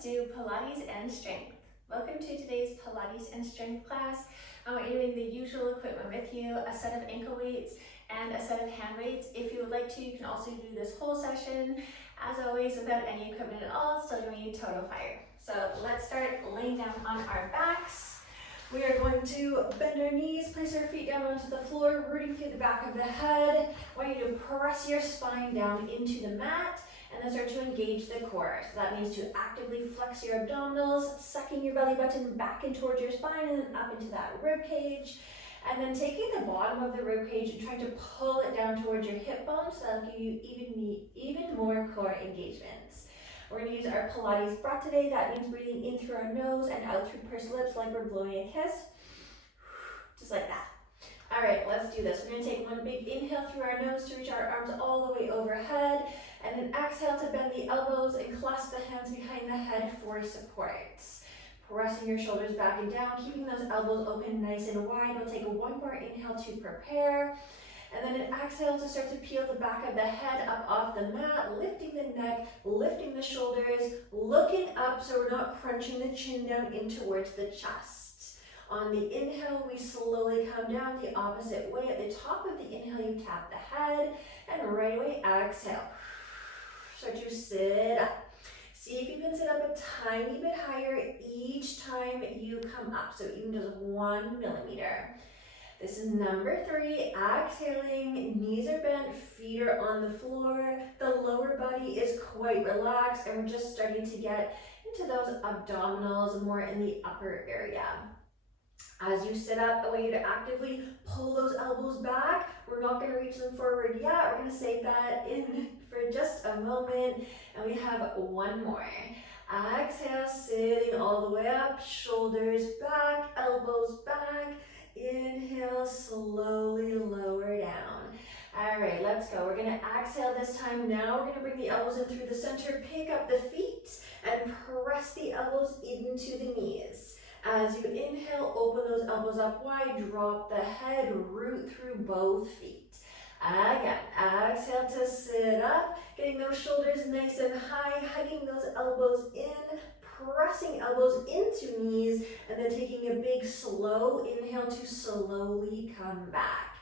let's do Pilates and strength. Welcome to today's Pilates and strength class. I want you to bring the usual equipment with you, a set of ankle weights and a set of hand weights. If you would like to, you can also do this whole session, as always, without any equipment at all, still giving you total fire. So let's start laying down on our backs. We are going to bend our knees, place our feet down onto the floor, rooting through the back of the head. I want you to press your spine down into the mat and then start to engage the core. So that means to actively flex your abdominals, sucking your belly button back in towards your spine and then up into that rib cage. And then taking the bottom of the rib cage and trying to pull it down towards your hip bones, so that'll give you even more core engagements. We're going to use our Pilates breath today. That means breathing in through our nose and out through pursed lips like we're blowing a kiss. Just like that. All right, let's do this. We're going to take one big inhale through our nose to reach our arms all the way overhead. And then exhale to bend the elbows and clasp the hands behind the head for support. Pressing your shoulders back and down, keeping those elbows open nice and wide. We'll take one more inhale to prepare. And then an exhale to start to peel the back of the head up off the mat, lifting the neck, lifting the shoulders, looking up so we're not crunching the chin down in towards the chest. On the inhale, we slowly come down the opposite way. At the top of the inhale, you tap the head, and right away, exhale. Start to sit up. See if you can sit up a tiny bit higher each time you come up, so even just 1 millimeter. This is number 3, exhaling, knees are bent, feet are on the floor, the lower body is quite relaxed, and we're just starting to get into those abdominals more in the upper area. As you sit up, I want you to actively pull those elbows back. We're not going to reach them forward yet. We're going to save that in for just a moment, and we have one more. Exhale, sitting all the way up, shoulders back, elbows back. Inhale, slowly lower down. All right, let's go. We're going to exhale this time. Now we're going to bring the elbows in through the center, pick up the feet, and press the elbows into the knees. As you inhale, open those elbows up wide, drop the head, root through both feet. Again, exhale to sit up, getting those shoulders nice and high, hugging those elbows in, pressing elbows into knees, and then taking a big slow inhale to slowly come back.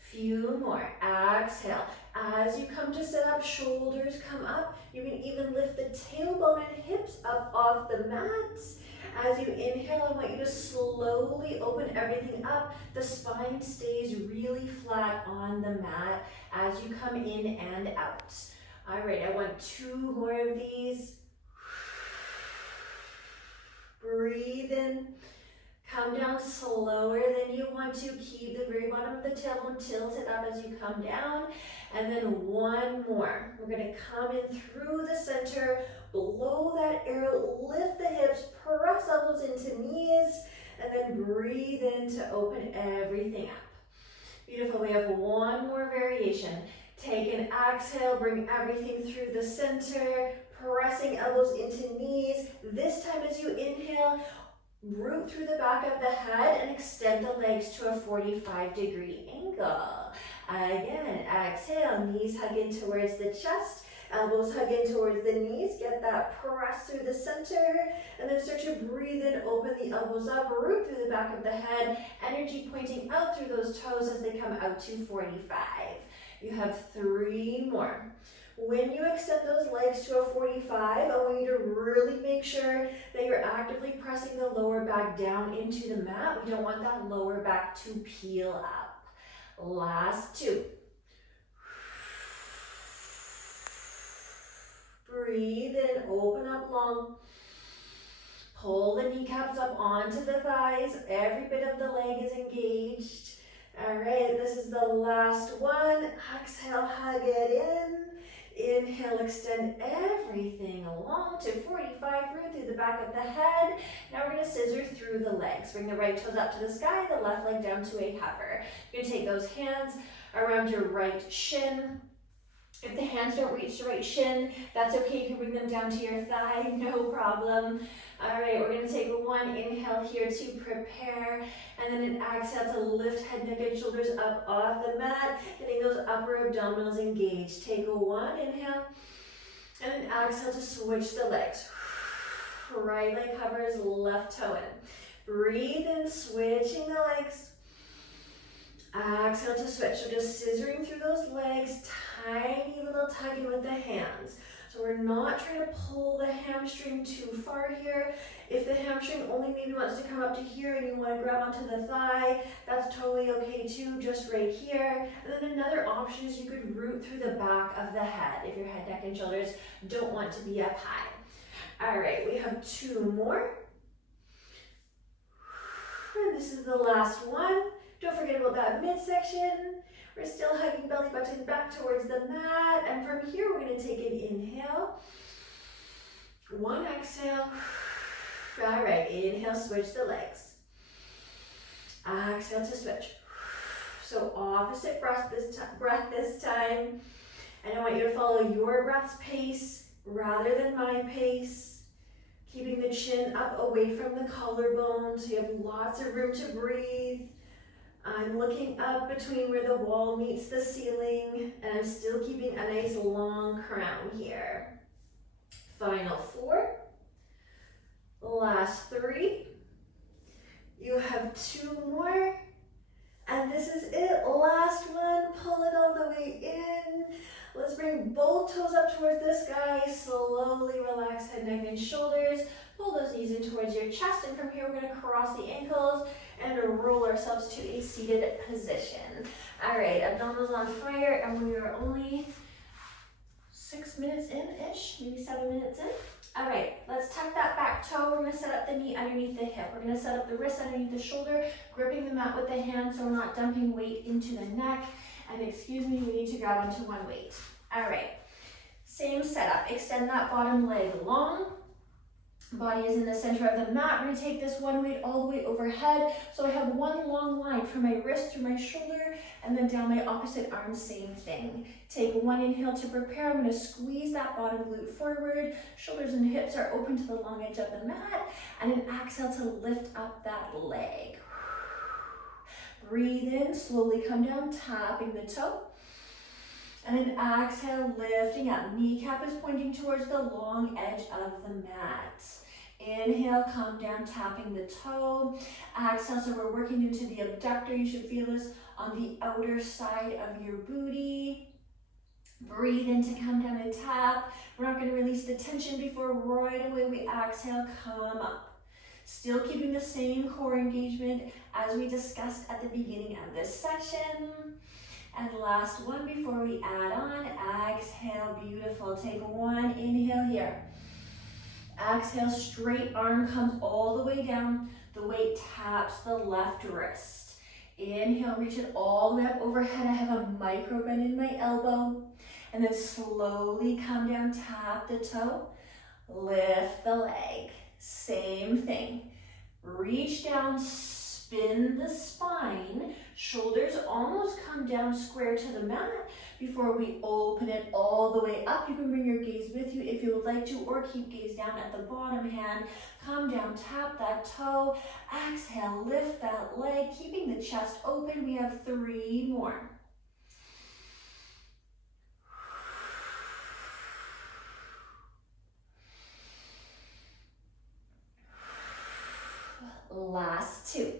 Few more. Exhale. As you come to sit up, shoulders come up. You can even lift the tailbone and hips up off the mat. As you inhale, I want you to slowly open everything up. The spine stays really flat on the mat as you come in and out. All right, I want 2 more of these. Breathe in. Come down slower than you want to. Keep the very bottom of the tailbone tilted up as you come down. And then 1 more. We're going to come in through the center, blow that arrow, lift the hips, press elbows into knees, and then breathe in to open everything up. Beautiful. We have 1 more variation. Take an exhale, bring everything through the center, pressing elbows into knees. This time as you inhale, root through the back of the head and extend the legs to a 45-degree angle. Again, exhale, knees hug in towards the chest, elbows hug in towards the knees. Get that press through the center, and then start to breathe in, open the elbows up, root through the back of the head, energy pointing out through those toes as they come out to 45. You have 3 more. When you extend those legs to a 45, I want you to really make sure that you're actively pressing the lower back down into the mat. We don't want that lower back to peel up. Last 2. Breathe in, open up long. Pull the kneecaps up onto the thighs. Every bit of the leg is engaged. All right, this is the last one. Exhale, hug it in. Inhale, extend everything along to 45, root through the back of the head. Now we're going to scissor through the legs. Bring the right toes up to the sky, the left leg down to a hover. You're going to take those hands around your right shin. If the hands don't reach the right shin, that's okay. You can bring them down to your thigh, no problem. All right, we're going to take 1 inhale here to prepare, and then an exhale to lift head, neck, and shoulders up off the mat, getting those upper abdominals engaged. Take 1 inhale, and an exhale to switch the legs. Right leg hovers, left toe in. Breathe in, switching the legs. Exhale to switch. So just scissoring through those legs, tiny little tugging with the hands. So we're not trying to pull the hamstring too far here. If the hamstring only maybe wants to come up to here and you want to grab onto the thigh, that's totally okay too, just right here. And then another option is you could root through the back of the head if your head, neck, and shoulders don't want to be up high. All right, we have 2 more. And this is the last one. Don't forget about that midsection. We're still hugging belly button back towards the mat. And from here, we're going to take an inhale. 1 exhale. All right, inhale, switch the legs. Exhale to switch. So opposite breath this time. And I want you to follow your breath's pace rather than my pace. Keeping the chin up away from the collarbone so you have lots of room to breathe. I'm looking up between where the wall meets the ceiling, and I'm still keeping a nice long crown here. Final 4. Last 3. You have 2 more. And this is it. Last one. Pull it all the way in. Let's bring both toes up towards the sky. Slowly relax head, neck, and shoulders. Pull those knees in towards your chest. And from here, we're going to cross the ankles and roll ourselves to a seated position. All right, abdominals on fire. And we are only 6 minutes in-ish, maybe 7 minutes in. All right, let's tuck that back toe. We're going to set up the knee underneath the hip. We're going to set up the wrist underneath the shoulder, gripping the mat with the hands so we're not dumping weight into the neck. And excuse me, we need to grab onto one weight. All right, same setup. Extend that bottom leg long. Body is in the center of the mat. We're going to take this one weight all the way overhead. So I have one long line from my wrist through my shoulder and then down my opposite arm, same thing. Take one inhale to prepare. I'm going to squeeze that bottom glute forward. Shoulders and hips are open to the long edge of the mat. And an exhale to lift up that leg. Breathe in, slowly come down, tapping the toe. And an exhale, lifting up. Kneecap is pointing towards the long edge of the mat. Inhale, come down, tapping the toe. Exhale, so we're working into the abductor. You should feel this on the outer side of your booty. Breathe in to come down and tap. We're not going to release the tension before right away we exhale, come up. Still keeping the same core engagement as we discussed at the beginning of this session. And last one before we add on, exhale, beautiful. Take one inhale here. Exhale, straight arm comes all the way down. The weight taps the left wrist. Inhale, reach it all the way up overhead. I have a micro bend in my elbow. And then slowly come down, tap the toe, lift the leg. Same thing. Reach down, spin the spine. Shoulders almost come down square to the mat before we open it all the way up. You can bring your gaze with you if you would like to, or keep gaze down at the bottom hand. Come down, tap that toe. Exhale, lift that leg, keeping the chest open. We have 3 more. Last 2.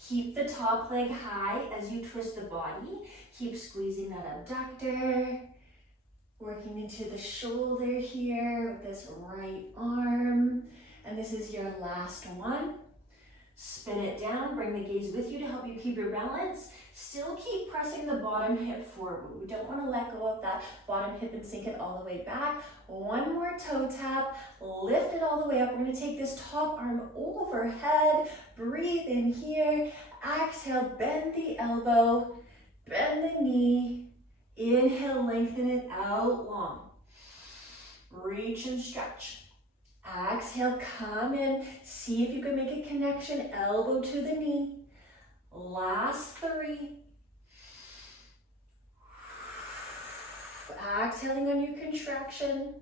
Keep the top leg high as you twist the body. Keep squeezing that abductor. Working into the shoulder here with this right arm. And this is your last one. Spin it down, bring the gaze with you to help you keep your balance. Still keep pressing the bottom hip forward. We don't want to let go of that bottom hip and sink it all the way back. One more toe tap, lift it all the way up. We're going to take this top arm overhead. Breathe in here. Exhale, bend the elbow, bend the knee. Inhale, lengthen it out long. Reach and stretch. Exhale, come in. See if you can make a connection, elbow to the knee. Last 3. Exhaling on your contraction.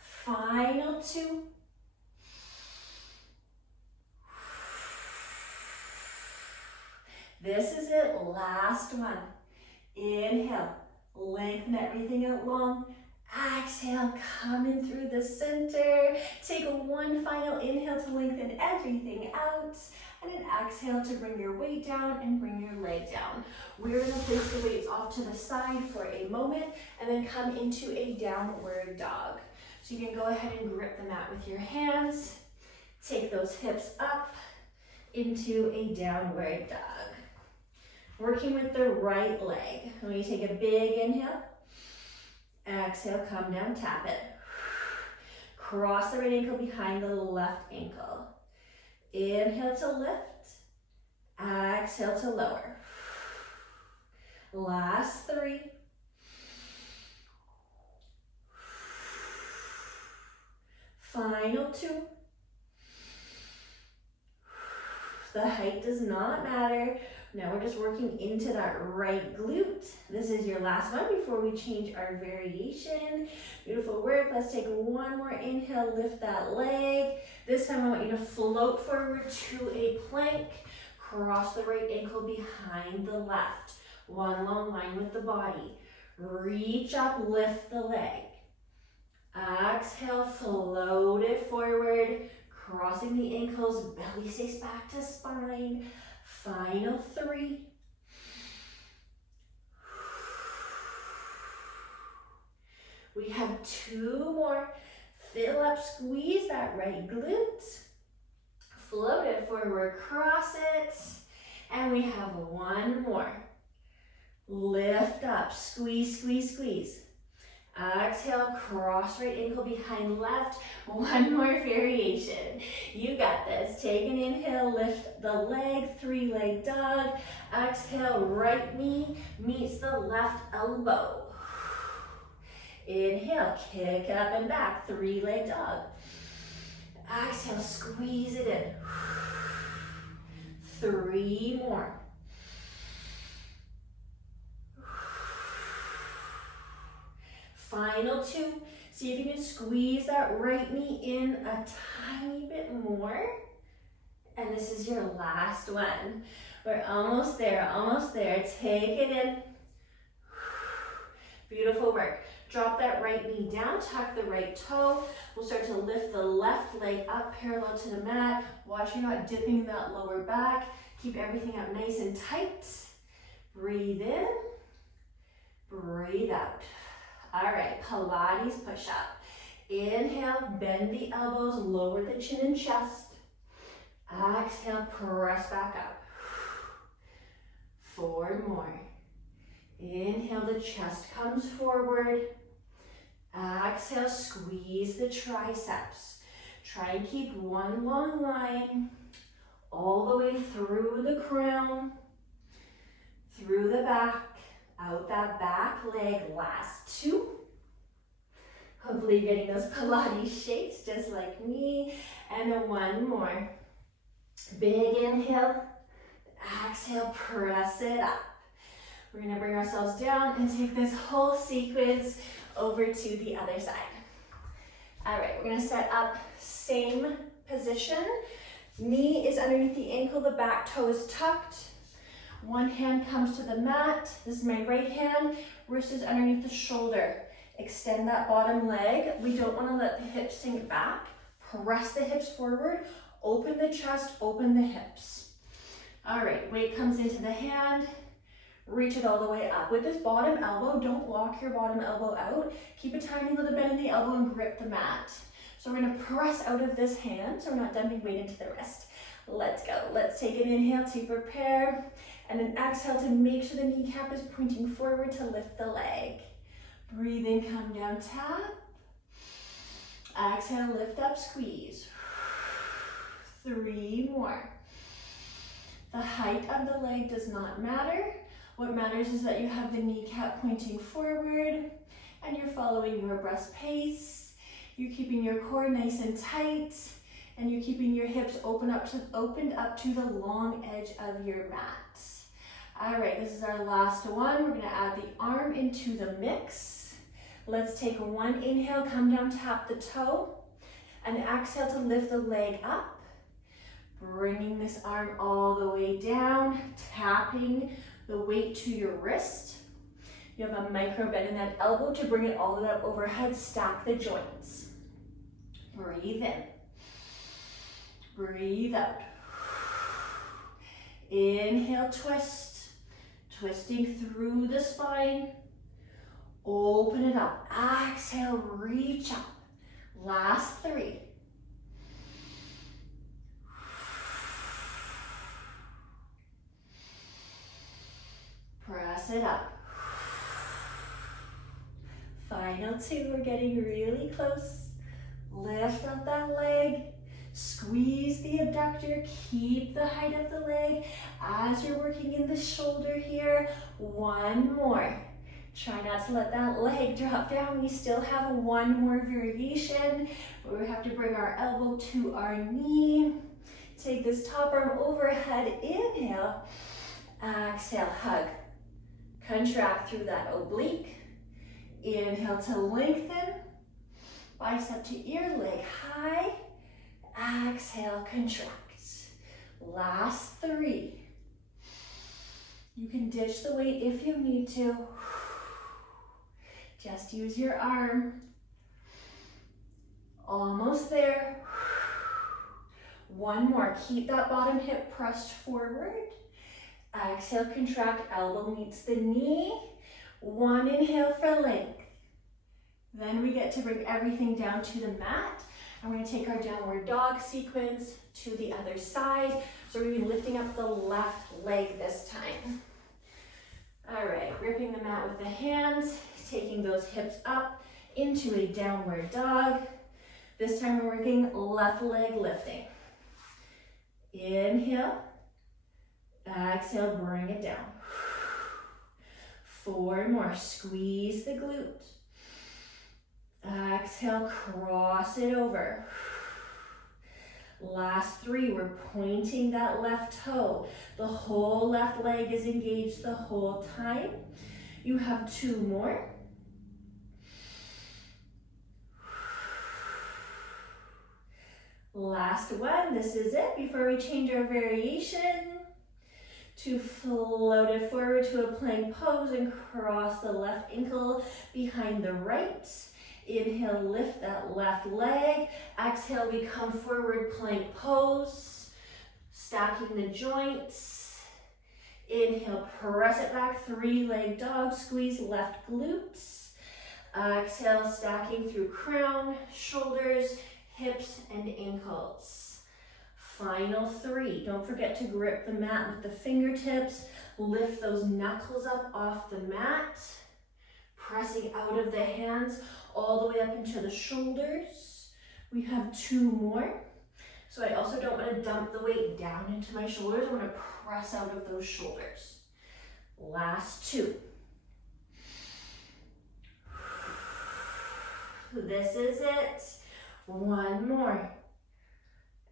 Final 2. This is it, last one. Inhale, lengthen everything out long. Exhale, coming through the center. Take one final inhale to lengthen everything out. And then exhale to bring your weight down and bring your leg down. We're gonna place the weights off to the side for a moment and then come into a downward dog. So you can go ahead and grip the mat with your hands. Take those hips up into a downward dog. Working with the right leg. When you take a big inhale, exhale, come down, tap it. Cross the right ankle behind the left ankle. Inhale to lift, exhale to lower. Last 3. Final 2. The height does not matter. Now we're just working into that right glute. This is your last one before we change our variation. Beautiful work. Let's take one more inhale, lift that leg. This time I want you to float forward to a plank. Cross the right ankle behind the left. One long line with the body. Reach up, lift the leg. Exhale, float it forward. Crossing the ankles, belly stays back to spine. Final 3. We have 2 more. Fill up, squeeze that right glute. Float it forward, cross it. And we have 1 more. Lift up, squeeze, squeeze, squeeze. Exhale, cross right ankle behind left. 1 more variation. You got this. Take an inhale, lift the leg, 3-leg dog. Exhale, right knee meets the left elbow. Inhale, kick up and back, 3-leg dog. Exhale, squeeze it in. 3 more. Final 2. See if you can squeeze that right knee in a tiny bit more. And this is your last one. We're almost there, almost there. Take it in. Beautiful work. Drop that right knee down, tuck the right toe. We'll start to lift the left leg up parallel to the mat. Watch you're not dipping that lower back. Keep everything up nice and tight. Breathe in, breathe out. All right, Pilates push-up. Inhale, bend the elbows, lower the chin and chest. Exhale, press back up. 4 more. Inhale, the chest comes forward. Exhale, squeeze the triceps. Try and keep one long line all the way through the crown, through the back, out that back leg. Last 2. Hopefully you're getting those Pilates shakes just like me. And 1 more. Big inhale. Exhale, press it up. We're gonna bring ourselves down and take this whole sequence over to the other side. All right, we're gonna set up same position. Knee is underneath the ankle, the back toe is tucked. One hand comes to the mat. This is my right hand. Wrist is underneath the shoulder. Extend that bottom leg. We don't want to let the hips sink back. Press the hips forward. Open the chest, open the hips. All right, weight comes into the hand. Reach it all the way up. With this bottom elbow, don't lock your bottom elbow out. Keep a tiny little bend in the elbow and grip the mat. So we're going to press out of this hand so we're not dumping weight into the wrist. Let's go. Let's take an inhale to prepare and an exhale to make sure the kneecap is pointing forward to lift the leg. Breathe in, come down, tap. Exhale, lift up, squeeze. 3 more. The height of the leg does not matter. What matters is that you have the kneecap pointing forward and you're following your breath pace. You're keeping your core nice and tight and you're keeping your hips opened up to the long edge of your mat. All right, this is our last one. We're gonna add the arm into the mix. Let's take 1 inhale, come down, tap the toe, and exhale to lift the leg up. Bringing this arm all the way down, tapping the weight to your wrist. You have a micro bend in that elbow to bring it all the way up overhead. Stack the joints. Breathe in. Breathe out. Inhale, twist. Twisting through the spine. Open it up. Exhale, reach up. Last 3. Press it up. Final 2, we're getting really close. Lift up that leg. Squeeze the abductor. Keep the height of the leg as you're working in the shoulder here. 1 more. Try not to let that leg drop down. We still have 1 more variation where we have to bring our elbow to our knee. Take this top arm overhead. Inhale. Exhale, hug. Contract through that oblique. Inhale to lengthen. Bicep to ear, leg high. Exhale, contract. Last 3. You can ditch the weight if you need to. Just use your arm. Almost there. 1 more. Keep that bottom hip pressed forward. Exhale, contract, elbow meets the knee. 1 inhale for length. Then we get to bring everything down to the mat. And we're going to take our downward dog sequence to the other side. So we're going to be lifting up the left leg this time. All right, gripping the mat with the hands, taking those hips up into a downward dog. This time we're working left leg lifting. Inhale. Exhale, bring it down. 4 more. Squeeze the glute. Exhale, cross it over. Last 3, we're pointing that left toe. The whole left leg is engaged the whole time. You have 2 more. Last one, this is it before we change our variation. To float it forward to a plank pose and cross the left ankle behind the right. Inhale, lift that left leg. Exhale, we come forward, plank pose. Stacking the joints. Inhale, press it back, 3-leg dog, squeeze left glutes. Exhale, stacking through crown, shoulders, hips, and ankles. Final 3, don't forget to grip the mat with the fingertips. Lift those knuckles up off the mat. Pressing out of the hands all the way up into the shoulders. We have 2 more. So I also don't want to dump the weight down into my shoulders. I want to press out of those shoulders. Last 2. This is it. 1 more.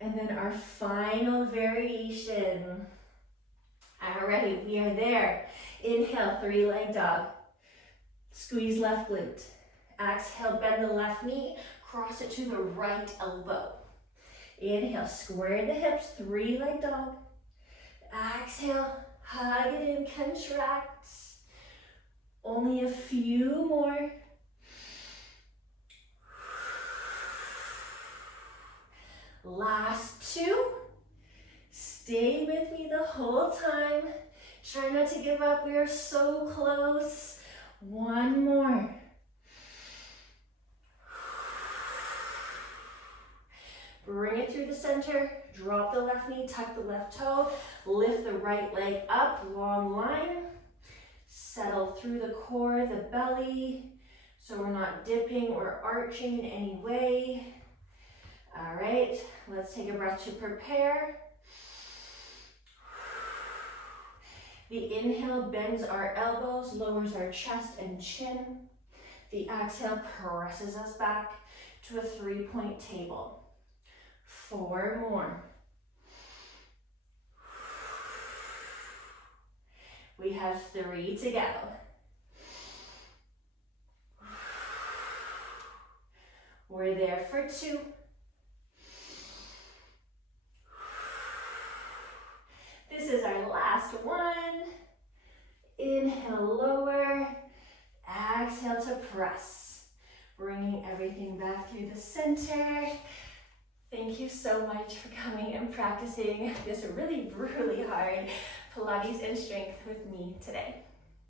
And then our final variation. Alrighty, we are there. Inhale, 3-leg dog. Squeeze left glute. Exhale, bend the left knee, cross it to the right elbow. Inhale, square the hips, 3-leg dog. Exhale, hug it in, contract. Only a few more. Last 2. Stay with me the whole time. Try not to give up, we are so close. 1 more. Bring it through the center, drop the left knee, tuck the left toe, lift the right leg up, long line. Settle through the core, the belly, so we're not dipping or arching in any way. All right, let's take a breath to prepare. The inhale bends our elbows, lowers our chest and chin. The exhale presses us back to a 3-point table. 4 more. We have 3 to go. We're there for 2. This is our last one. Inhale, lower. Exhale to press. Bringing everything back through the center. Thank you so much for coming and practicing this really, really hard Pilates and strength with me today.